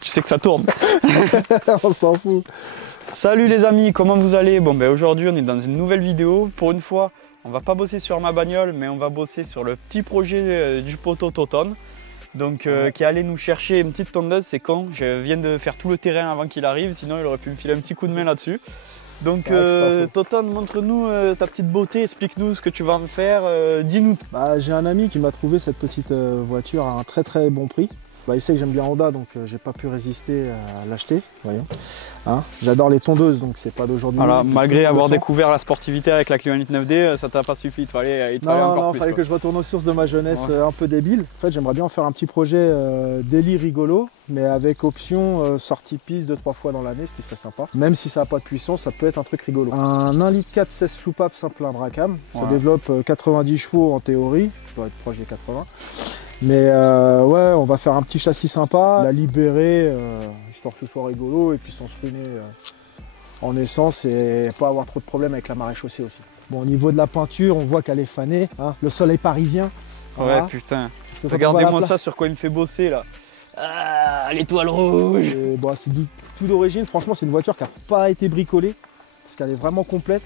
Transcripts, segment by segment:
Tu sais que ça tourne. On s'en fout. Salut les amis, comment vous allez? Bon ben aujourd'hui on est dans une nouvelle vidéo. Pour une fois, on va pas bosser sur ma bagnole, mais on va bosser sur le petit projet du poteau Toton. Donc qui est allé nous chercher une petite tondeuse, c'est con. Je viens de faire tout le terrain avant qu'il arrive, sinon il aurait pu me filer un petit coup de main là-dessus. Donc Toton, montre-nous ta petite beauté, explique-nous ce que tu vas en faire, dis-nous. Bah, j'ai un ami qui m'a trouvé cette petite voiture à un très bon prix. Bah, il sait que j'aime bien Honda, donc j'ai pas pu résister à l'acheter, voyons. Hein, j'adore les tondeuses, donc c'est pas d'aujourd'hui. Voilà, malgré avoir découvert la sportivité avec la Clio 9D, ça t'a pas suffi, il te fallait encore plus. Il fallait que je retourne aux sources de ma jeunesse un peu débile. En fait, j'aimerais bien faire un petit projet daily rigolo, mais avec option sortie piste 2-3 fois dans l'année, ce qui serait sympa. Même si ça n'a pas de puissance, ça peut être un truc rigolo. Un 1,4 litre 16 soupapes simple Bracam, ça développe 90 chevaux en théorie, je dois être proche des 80. Mais ouais, on va faire un petit châssis sympa, la libérer, histoire que ce soit rigolo, et puis sans se ruiner en essence et pas avoir trop de problèmes avec la marée chaussée aussi. Bon, au niveau de la peinture, on voit qu'elle est fanée, hein, le soleil parisien. Voilà. Ouais, putain. Regardez-moi ça sur quoi il me fait bosser là. Ah, l'étoile rouge. Bon, c'est tout d'origine, franchement, c'est une voiture qui n'a pas été bricolée, parce qu'elle est vraiment complète.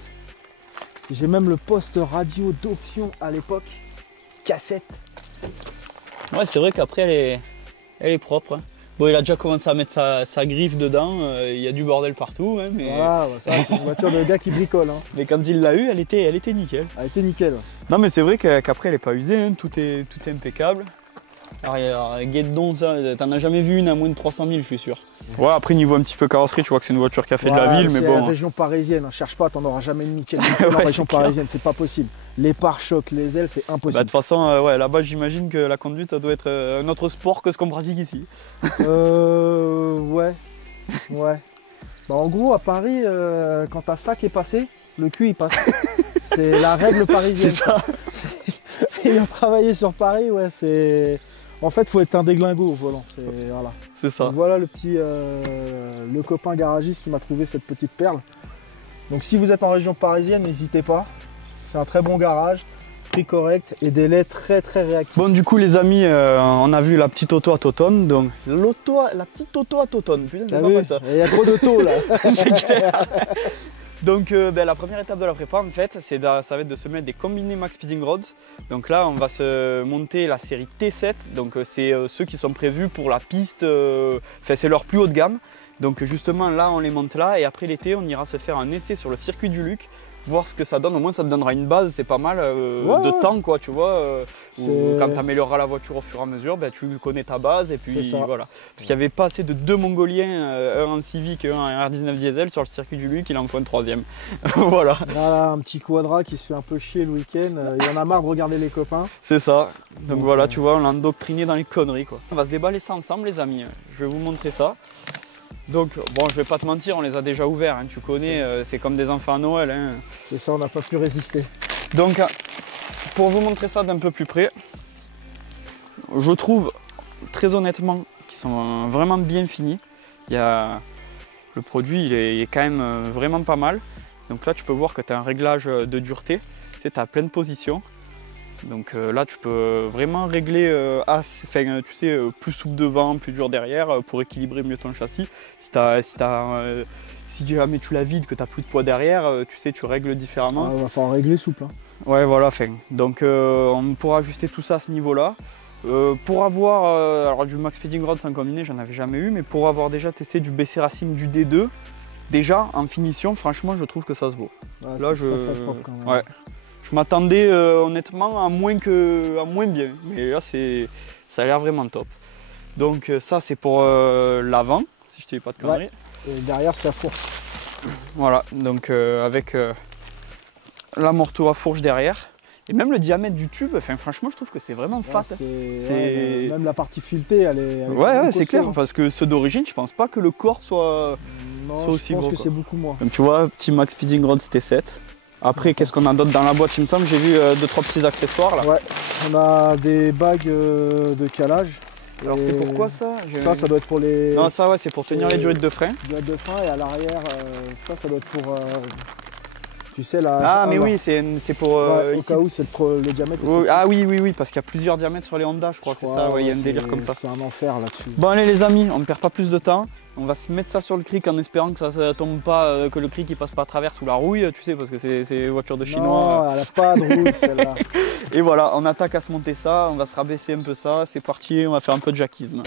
J'ai même le poste radio d'option à l'époque, cassette. Ouais, c'est vrai qu'après elle est propre. Hein. Bon, il a déjà commencé à mettre sa griffe dedans, il y a du bordel partout. Hein, mais... Voilà, bah ça c'est une voiture de gars qui bricole. Hein. Mais quand il l'a eu, elle était nickel. Elle était nickel. Ouais. Non mais c'est vrai qu'après elle n'est pas usée, hein, tout est impeccable. Alors guette-donc ça, t'en as jamais vu une à moins de 300 000 je suis sûr. Ouais, après niveau un petit peu carrosserie, tu vois que c'est une voiture qui a fait de la ville, mais bon. C'est la région parisienne, hein. Cherche pas, t'en auras jamais une nickel dans la région parisienne, c'est pas possible. Les pare-chocs, les ailes, c'est impossible. Bah, de toute façon, ouais, là-bas j'imagine que la conduite ça doit être un autre sport que ce qu'on pratique ici. Ouais. Bah, en gros à Paris, quand t'as ça qui est passé, le cul il passe. C'est la règle parisienne. C'est ça. Ayant travaillé sur Paris, ouais, c'est... En fait, il faut être un déglingo au volant. Voilà. C'est ça. Donc, voilà le petit, le copain garagiste qui m'a trouvé cette petite perle. Donc si vous êtes en région parisienne, n'hésitez pas. C'est un très bon garage, prix correct et délai très réactif. Bon, du coup les amis, on a vu la petite auto à Toton. Donc la petite auto à Toton. Putain, c'est pas mal ça. Il y a trop d'auto là. C'est clair. Donc la première étape de la prépa en fait, ça va être de se mettre des combinés Max Speeding Rods. Donc là on va se monter la série T7, donc c'est ceux qui sont prévus pour la piste, c'est leur plus haut de gamme. Donc justement là on les monte là et après l'été on ira se faire un essai sur le circuit du Luc, voir ce que ça donne, au moins ça te donnera une base, c'est pas mal de temps quoi tu vois, quand tu amélioreras la voiture au fur et à mesure, ben, tu connais ta base et puis voilà. Parce qu'il n'y avait pas assez de deux Mongoliens, un en Civic et un en R19 diesel sur le circuit du Luc, il en faut un troisième. Voilà. Voilà, un petit quadra qui se fait un peu chier le week-end, il en a marre de regarder les copains. C'est ça, donc voilà tu vois on l'a endoctriné dans les conneries quoi. On va se déballer ça ensemble les amis, je vais vous montrer ça. Donc bon, je vais pas te mentir, on les a déjà ouverts, hein, tu connais, c'est comme des enfants à Noël. Hein. C'est ça, on n'a pas pu résister. Donc pour vous montrer ça d'un peu plus près, je trouve très honnêtement qu'ils sont vraiment bien finis. Le produit il est quand même vraiment pas mal. Donc là tu peux voir que tu as un réglage de dureté, tu sais, tu as plein de positions. Donc là tu peux vraiment régler tu sais, plus souple devant, plus dur derrière pour équilibrer mieux ton châssis. Si jamais tu la vides, que tu n'as plus de poids derrière, tu sais, tu règles différemment. Il va falloir régler souple. Hein. Ouais voilà, donc on pourra ajuster tout ça à ce niveau là. Pour avoir alors du Max Speeding Rod sans combiné, j'en avais jamais eu, mais pour avoir déjà testé du BC Racing du D2, déjà en finition, franchement je trouve que ça se vaut. Ouais, là très propre quand même. Ouais. Je m'attendais honnêtement à moins bien, mais là ça a l'air vraiment top. Donc ça c'est pour l'avant, si je ne te dis pas de conneries. Ouais. Et derrière c'est à fourche. Voilà, donc avec l'amorto à fourche derrière. Et même le diamètre du tube, franchement je trouve que c'est vraiment fat. Même la partie filetée elle est ouais c'est clair, parce que ceux d'origine je pense pas que le corps soit aussi gros. Je pense que c'est beaucoup moins. Donc tu vois, petit Max Speeding Rods T7. Après, qu'est-ce qu'on a d'autre dans la boîte, il me semble? J'ai vu 2-3 petits accessoires là. Ouais, on a des bagues de calage. Alors c'est pourquoi ça? Ça doit être pour les... Non, ça ouais, c'est pour tenir les durites de frein. Durites de frein et à l'arrière, ça doit être pour... Tu sais là. Ah mais oui, c'est pour ouais, au ici. cas où c'est le diamètre. Ah oui, parce qu'il y a plusieurs diamètres sur les Honda, je crois, c'est ça, ouais, il y a un délire comme ça. C'est un enfer là-dessus. Bon allez les amis, on ne perd pas plus de temps. On va se mettre ça sur le cric en espérant que ça ne tombe pas, que le cric il passe pas à travers sous la rouille, tu sais, parce que c'est voiture de chinois. Non, elle a pas de rouille celle-là. Et voilà, on attaque à se monter ça, on va se rabaisser un peu ça, c'est parti, on va faire un peu de jackisme.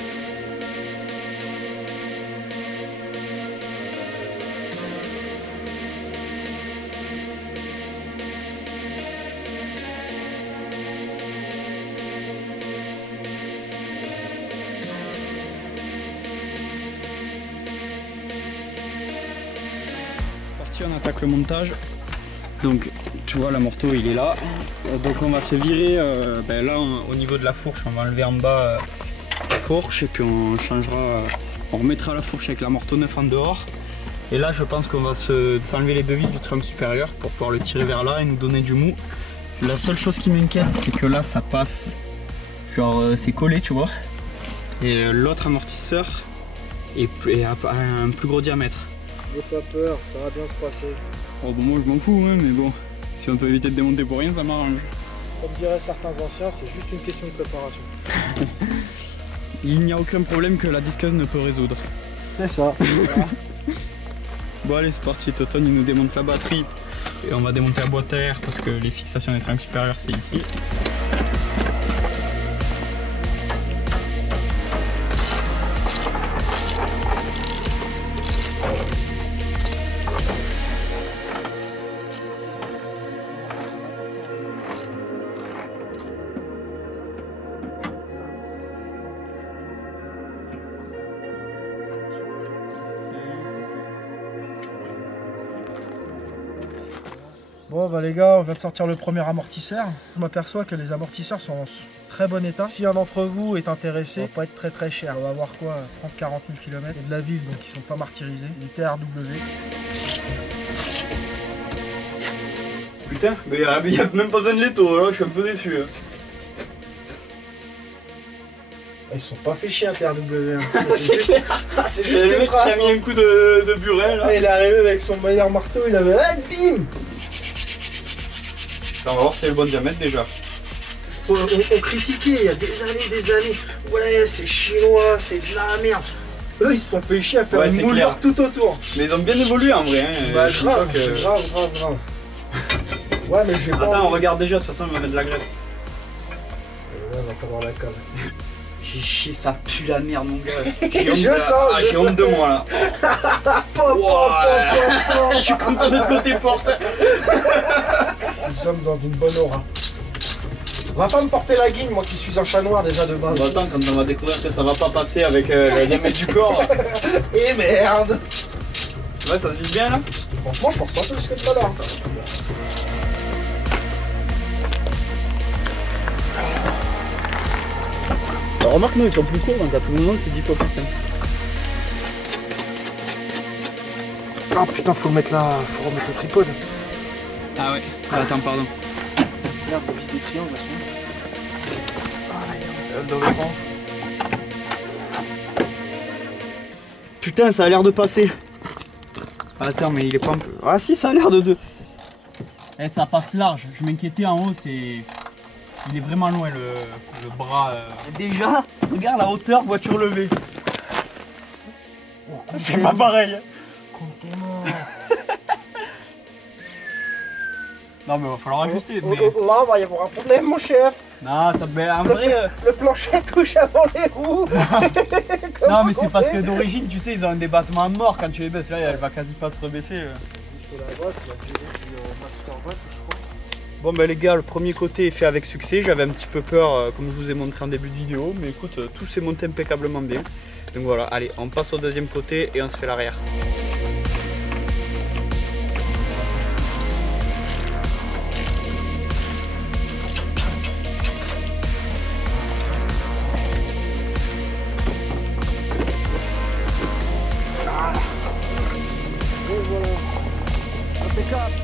On attaque le montage. Donc tu vois, l'amorto il est là. Donc on va se virer là au niveau de la fourche, on va enlever en bas la fourche et puis on changera, on remettra la fourche avec l'amorto neuf en dehors. Et là je pense qu'on va s'enlever les deux vis du trunk supérieur pour pouvoir le tirer vers là et nous donner du mou. La seule chose qui m'inquiète, c'est que là ça passe, genre c'est collé, tu vois. Et l'autre amortisseur a un plus gros diamètre. N'aie pas peur, ça va bien se passer. Oh bon, moi je m'en fous, hein, mais bon, si on peut éviter de démonter pour rien, ça m'arrange. Comme diraient certains anciens, c'est juste une question de préparation. Il n'y a aucun problème que la disqueuse ne peut résoudre. C'est ça. Voilà. Bon allez, c'est parti, Toton il nous démonte la batterie et on va démonter la boîte à air parce que les fixations des trinques supérieures c'est ici. Bon bah les gars, on vient de sortir le premier amortisseur. Je m'aperçois que les amortisseurs sont en très bon état. Si un d'entre vous est intéressé, ça va pas être très cher. On va avoir quoi, 30-40 000 km et de la ville, donc ils sont pas martyrisés. Du TRW. Putain, mais il n'y a même pas besoin de l'étau, là, je suis un peu déçu. Hein. Ils se sont pas fait chier un TRW. C'est clair. C'est juste une Il trace. a mis un coup de buret là. Ah, il est arrivé avec son meilleur marteau, il avait bim. On va voir si c'est le bon diamètre déjà. On critiquait il y a des années. Ouais, c'est chinois, c'est de la merde. Eux, ils se sont fait chier à faire une moulure tout autour. Mais ils ont bien évolué en vrai. Hein. Bah, grave. Ouais, mais je vais pas. Attends, on regarde déjà, de toute façon, on va mettre de la graisse. Là, il va falloir la cave. J'ai chié, ça pue la merde, mon gars. J'ai honte de moi là. Je suis content d'être côté porte. Nous sommes dans une bonne aura. On va pas me porter la guigne, moi qui suis un chat noir déjà de base. Bon, attends, quand on va découvrir que ça va pas passer avec le diamètre du corps. Et merde. Ouais, ça se vise bien là. Franchement, je pense pas plus que tout à l'heure. Alors, remarque, nous ils sont plus courts, donc à tout moment c'est 10 fois plus simple. Ah putain, faut remettre le tripode. Ah ouais, attends, pardon. Merde, la vis des triangles, elles sont là. Ah là, Putain, ça a l'air de passer. Attends, mais il est pas un peu. Ah si, ça a l'air de. Eh, ça passe large. Je m'inquiétais en haut, c'est. Il est vraiment loin le bras. Déjà, regarde la hauteur, voiture levée. Oh, c'est pas pareil. Comptez-moi. Non mais va falloir ajuster. Là, il va y avoir un problème, mon chef. Non, ça mais en vrai. Le plancher touche avant les roues. Non mais c'est parce que d'origine, tu sais, ils ont un débattement mort quand tu les baisses. Là, elle va quasi pas se rebaisser. Juste là-bas, c'est la durée du Master Vac, je crois. Bon bah les gars, le premier côté est fait avec succès. J'avais un petit peu peur, comme je vous ai montré en début de vidéo, mais écoute, tout s'est monté impeccablement bien. Donc voilà, allez, on passe au deuxième côté et on se fait l'arrière. Et voilà. Impeccable.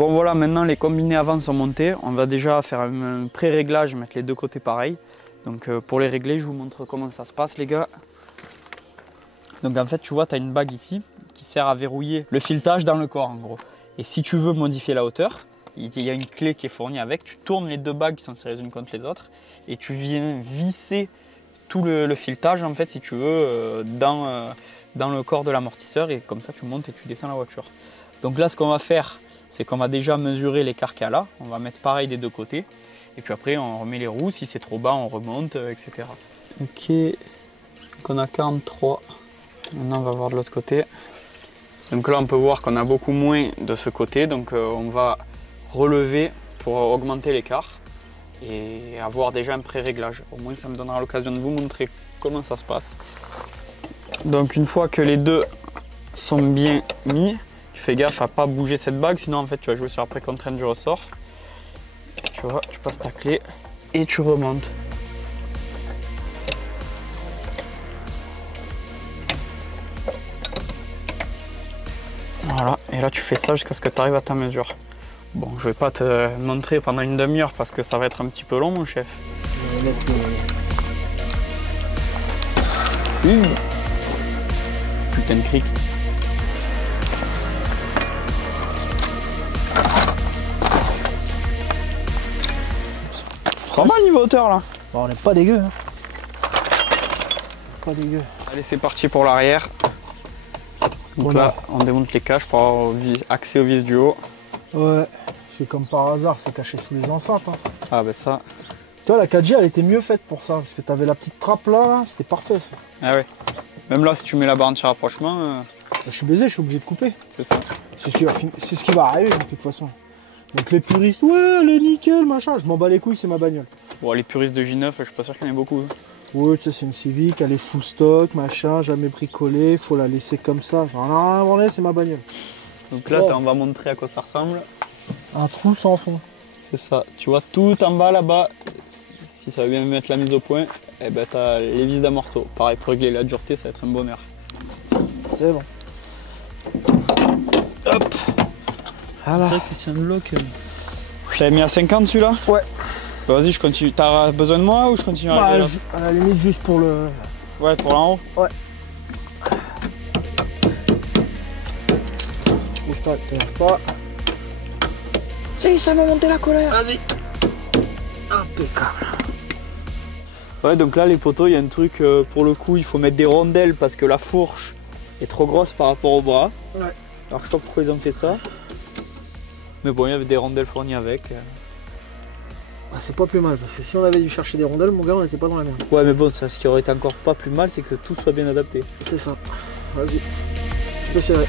Bon voilà, maintenant les combinés avant sont montés. On va déjà faire un pré-réglage, mettre les deux côtés pareils. Donc pour les régler, je vous montre comment ça se passe les gars. Donc en fait, tu vois, tu as une bague ici qui sert à verrouiller le filetage dans le corps en gros. Et si tu veux modifier la hauteur, il y a une clé qui est fournie avec. Tu tournes les deux bagues qui sont serrées les unes contre les autres et tu viens visser tout le filetage en fait, si tu veux, dans le corps de l'amortisseur, et comme ça tu montes et tu descends la voiture. Donc là, ce qu'on va faire, c'est qu'on va déjà mesurer l'écart qu'il y a là. On va mettre pareil des deux côtés. Et puis après, on remet les roues. Si c'est trop bas, on remonte, etc. Ok, donc on a 43. Maintenant, on va voir de l'autre côté. Donc là, on peut voir qu'on a beaucoup moins de ce côté. Donc on va relever pour augmenter l'écart et avoir déjà un pré-réglage. Au moins, ça me donnera l'occasion de vous montrer comment ça se passe. Donc une fois que les deux sont bien mis, tu fais gaffe à ne pas bouger cette bague, sinon en fait tu vas jouer sur la précontrainte du ressort. Tu vois, tu passes ta clé et tu remontes. Voilà, et là tu fais ça jusqu'à ce que tu arrives à ta mesure. Bon, je vais pas te montrer pendant une demi-heure parce que ça va être un petit peu long mon chef. Putain de cric. Pas mal niveau hauteur là. Bon, on n'est pas dégueu. Hein. Pas dégueu. Allez, c'est parti pour l'arrière. Donc là, on démonte les caches pour avoir accès aux vis du haut. Ouais, c'est comme par hasard, c'est caché sous les enceintes. Hein. Ah bah ça. Toi, la 4G, elle était mieux faite pour ça, parce que t'avais la petite trappe là, c'était parfait ça. Ah ouais. Même là, si tu mets la barre anti-rapprochement... Je suis baisé, je suis obligé de couper. C'est ça. C'est ce qui va arriver de toute façon. Donc les puristes, ouais, elle est nickel, machin, je m'en bats les couilles, c'est ma bagnole. Bon, les puristes de J9, je suis pas sûr qu'il y en ait beaucoup. Ouais, tu sais, c'est une Civic, elle est full stock, machin, jamais bricolée, faut la laisser comme ça. J'en ai rien à branler, c'est ma bagnole. Donc là, on va montrer à quoi ça ressemble. Un trou sans fond. C'est ça. Tu vois, tout en bas là-bas, si ça veut bien mettre la mise au point, eh ben, tu as les vis d'amorto. Pareil, pour régler la dureté, ça va être un bonheur. C'est bon. Hop. Voilà. C'est vrai que t'es sur un bloc. T'avais mis à 50 celui-là? Ouais. Bah, vas-y, je continue. T'as besoin de moi ou je continue à régler là? À la limite, juste pour le... Ouais, pour l'en haut? Ouais. Bouge pas, te lève pas. Si, ça m'a monté la colère. Vas-y. Impeccable. Ouais, donc là, les poteaux, il y a un truc, pour le coup, il faut mettre des rondelles parce que la fourche est trop grosse par rapport au bras. Ouais. Alors, je sais pas pourquoi ils ont fait ça. Mais bon, il y avait des rondelles fournies avec. Ah, c'est pas plus mal, parce que si on avait dû chercher des rondelles, mon gars, on n'était pas dans la merde. Ouais, mais bon, ce qui aurait été encore pas plus mal, c'est que tout soit bien adapté. C'est ça. Vas-y. Tu peux serrer.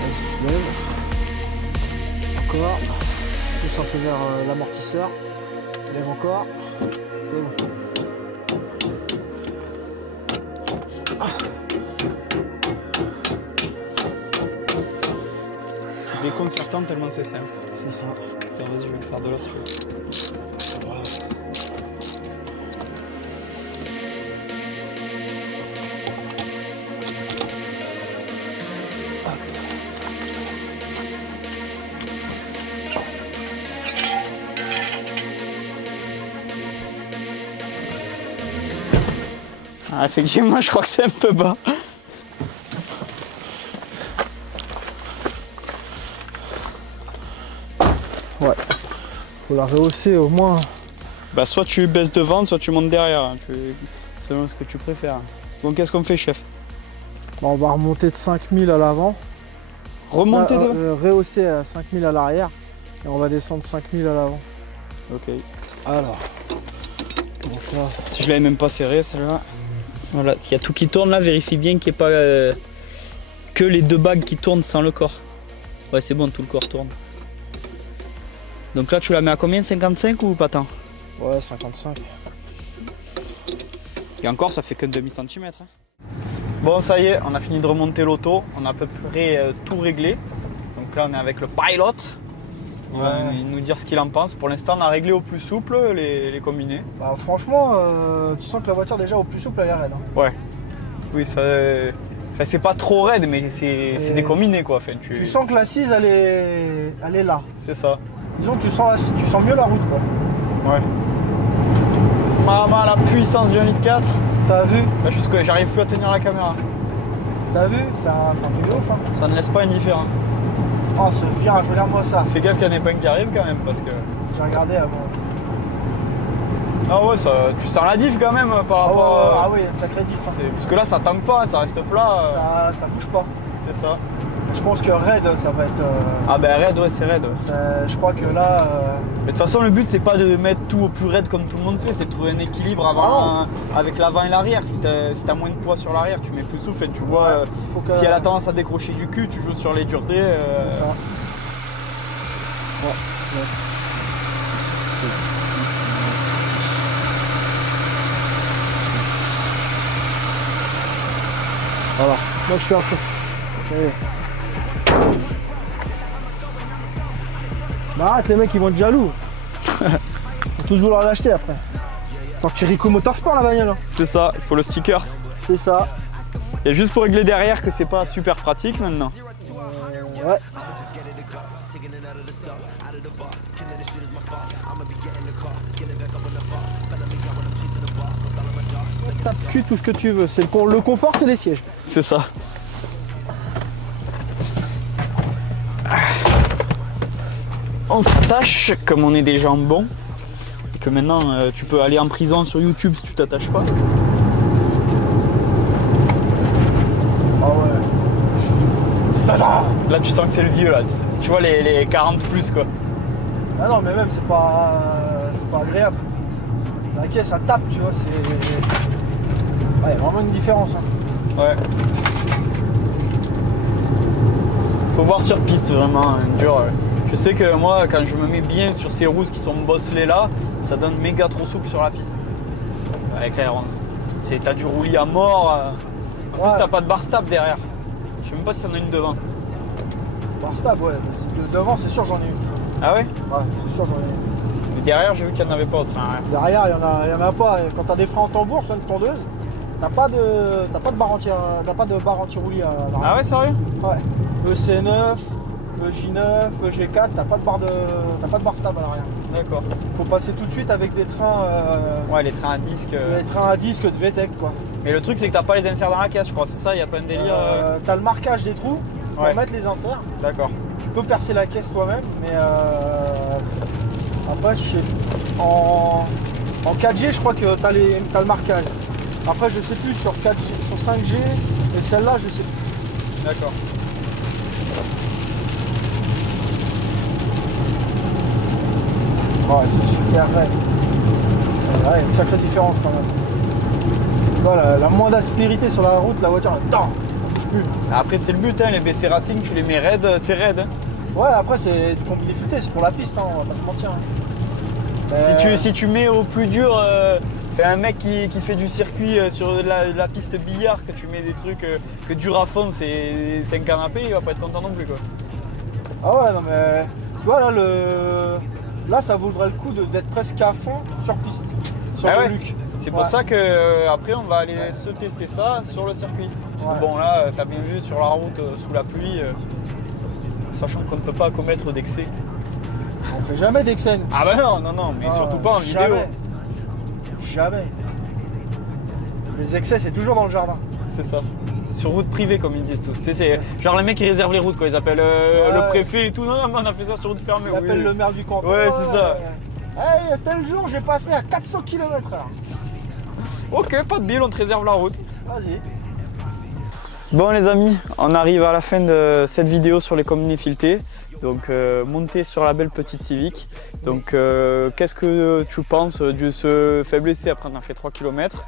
Vas-y, lève. Encore. Pousse un peu vers l'amortisseur. Lève encore. C'est bon. C'est déconcertant tellement c'est simple. C'est ça. Attends, vas-y, je vais le faire de là si tu veux. Ah, effectivement, je crois que c'est un peu bas. Ouais. Faut la rehausser au moins. Bah, soit tu baisses devant, soit tu montes derrière. Hein. Selon ce que tu préfères. Bon, qu'est-ce qu'on fait, chef? Bon, on va remonter de 5000 à l'avant. Remonter de... rehausser à 5000 à l'arrière. Et on va descendre 5000 à l'avant. Ok. Alors. Donc là. Si je l'avais même pas serré, celle-là. Voilà, il y a tout qui tourne là, vérifie bien qu'il n'y ait pas que les deux bagues qui tournent sans le corps. Ouais, c'est bon, tout le corps tourne. Donc là, tu la mets à combien? 55 ou pas tant? Ouais, 55. Et encore, ça fait qu'un demi-centimètre. Hein. Bon, ça y est, on a fini de remonter l'auto. On a à peu près tout réglé. Donc là, on est avec le pilot. Il va nous dire ce qu'il en pense. Pour l'instant, on a réglé au plus souple les combinés. Bah, franchement, tu sens que la voiture déjà au plus souple elle est raide. Hein. Ouais. Oui, ça. Enfin, c'est pas trop raide, mais c'est des combinés quoi. Enfin, tu sens que l'assise elle est là. C'est ça. Disons que tu sens mieux la route quoi. Ouais. La puissance du 1,4 litre. T'as vu? Bah, j'arrive plus à tenir la caméra. T'as vu? C'est un truc de ouf hein. Ça ne laisse pas indifférent. Oh ce virage, regarde-moi ça. Fais gaffe qu'il y en ait pas une qui arrive quand même parce que. J'ai regardé avant. Ah ouais, tu sens la diff quand même par rapport. Ah oui, il y a une sacrée diff. Hein. Parce que là ça tangue pas, ça reste plat. Ça bouge pas. C'est ça. Je pense que raid ça va être. Ah ben raid, ouais, c'est raid. Je crois que là. Mais de toute façon, le but c'est pas de mettre tout au plus raid comme tout le monde fait, c'est de trouver un équilibre avec l'avant et l'arrière. Si t'as moins de poids sur l'arrière, tu mets plus souffle et tu vois si elle a tendance à décrocher du cul, tu joues sur les duretés. C'est ça. Ouais. Voilà, moi je suis un peu. Bah arrête, les mecs ils vont être jaloux. Ils vont tous vouloir l'acheter après. Sortir Rico Motorsport la bagnole. C'est ça, il faut le sticker. C'est ça. Et juste pour régler derrière que c'est pas super pratique maintenant. Ouais. Tape cul tout ce que tu veux. Le confort c'est les sièges. C'est ça. On s'attache comme on est des jambons. Et que maintenant tu peux aller en prison sur YouTube si tu t'attaches pas. Ah ouais. Là tu sens que c'est le vieux là. Tu vois les 40 plus quoi. Ah non mais même c'est pas agréable. La caisse ça tape tu vois, c'est. Ouais, il y a vraiment une différence. Hein. Ouais. Faut voir sur piste vraiment, dur. Je sais que moi quand je me mets bien sur ces routes qui sont bosselées là, ça donne méga trop souple sur la piste. Avec la R11. T'as du roulis à mort. En plus t'as pas de bar stab derrière. Je sais même pas si t'en as une devant. Bar stab ouais, le devant c'est sûr j'en ai une. Ah ouais? Ouais, c'est sûr j'en ai une. Mais derrière j'ai vu qu'il n'y en avait pas autre. Derrière il y en a pas. Quand t'as des freins en tambour sur une tondeuse, t'as pas de barre anti-roulis à l'arrière. Ah ouais, sérieux? Ouais. Le C9, le J9, le G4, t'as pas de barre stable à l'arrière. D'accord. Faut passer tout de suite avec des trains. Ouais, les trains à disque. Les trains à disque de VTEC quoi. Mais le truc c'est que t'as pas les inserts dans la caisse, je crois, c'est ça, il y a pas de délire. T'as le marquage des trous pour mettre les inserts. D'accord. Tu peux percer la caisse toi-même, mais après en 4G je crois que t'as le marquage. Après je sais plus sur 4G, sur 5G, et celle-là je sais plus. D'accord. Ouais, c'est super raide. Ouais, il y a une sacrée différence quand même. Voilà, la moindre aspérité sur la route, la voiture, ça bouge plus. Après c'est le but, hein, les BC Racing, tu les mets raide, c'est raide. Hein. Ouais, après c'est du combiné futé, c'est pour la piste, hein, on va pas se mentir. Hein. Si tu mets au plus dur, un mec qui fait du circuit sur la piste billard, que tu mets des trucs que dur à fond, c'est un canapé, il va pas être content non plus quoi. Ah ouais, non mais tu vois là ça vaudrait le coup d'être presque à fond sur piste, sur le Luc. C'est pour ça que après on va aller se tester ça sur le circuit. Parce que bon là, t'as bien vu sur la route sous la pluie, sachant qu'on ne peut pas commettre d'excès. On fait jamais d'excès. Ah bah non, mais surtout pas en vidéo. Jamais. Les excès c'est toujours dans le jardin. C'est ça. Sur route privée comme ils disent tous. C'est genre les mecs qui réservent les routes quoi, ils appellent le préfet et tout. Non, mais on a fait ça sur route fermée. Ils appellent le maire du canton. Ouais, c'est ça. Hey, tel jour j'ai passé à 400 km/h. Ok, pas de bile, on te réserve la route. Vas-y. Bon les amis, on arrive à la fin de cette vidéo sur les combinés filetés. Donc monter sur la belle petite Civic. Donc qu'est-ce que tu penses de ce faible essai? Après on a fait 3 km.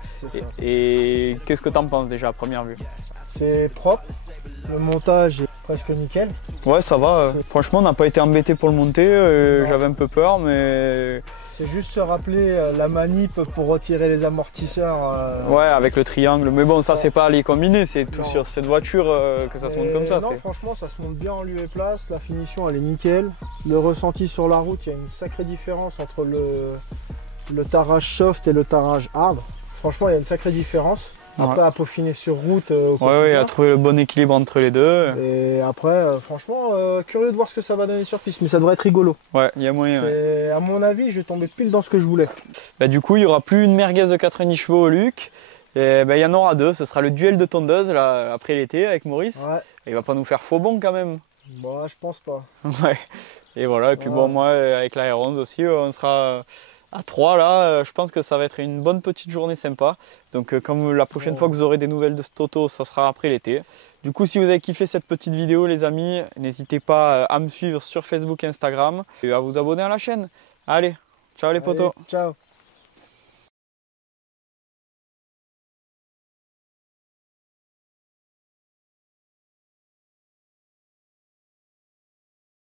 Et qu'est-ce que tu en penses déjà à première vue? C'est propre, le montage est presque nickel. Ouais ça va, franchement on n'a pas été embêté pour le monter, j'avais un peu peur mais... C'est juste se rappeler la manip pour retirer les amortisseurs. Ouais, avec le triangle. Mais bon, ça, c'est pas les combinés, c'est tout sur cette voiture que ça se monte comme ça. Non, franchement, ça se monte bien en lieu et place. La finition, elle est nickel. Le ressenti sur la route, il y a une sacrée différence entre le tarage soft et le tarage hard. Franchement, il y a une sacrée différence. Après, à peaufiner sur route au Ouais, quotidien. à trouver le bon équilibre entre les deux. Et après, franchement, curieux de voir ce que ça va donner sur piste, mais ça devrait être rigolo. Ouais, il y a moyen. Ouais. À mon avis, je vais tomber pile dans ce que je voulais. Bah, du coup, il n'y aura plus une merguez de 90 chevaux au Luc. Et bah, il y en aura deux. Ce sera le duel de tondeuses là, après l'été avec Maurice. Ouais. Et il va pas nous faire faux bon quand même. Bah, je pense pas. Ouais. Et voilà. Et puis bon, moi, avec la R11 aussi, on sera à 3 là. Je pense que ça va être une bonne petite journée sympa. Donc, comme la prochaine fois que vous aurez des nouvelles de ce Toto, ça sera après l'été. Du coup, si vous avez kiffé cette petite vidéo, les amis, n'hésitez pas à me suivre sur Facebook et Instagram et à vous abonner à la chaîne. Allez, ciao les potos. Ciao.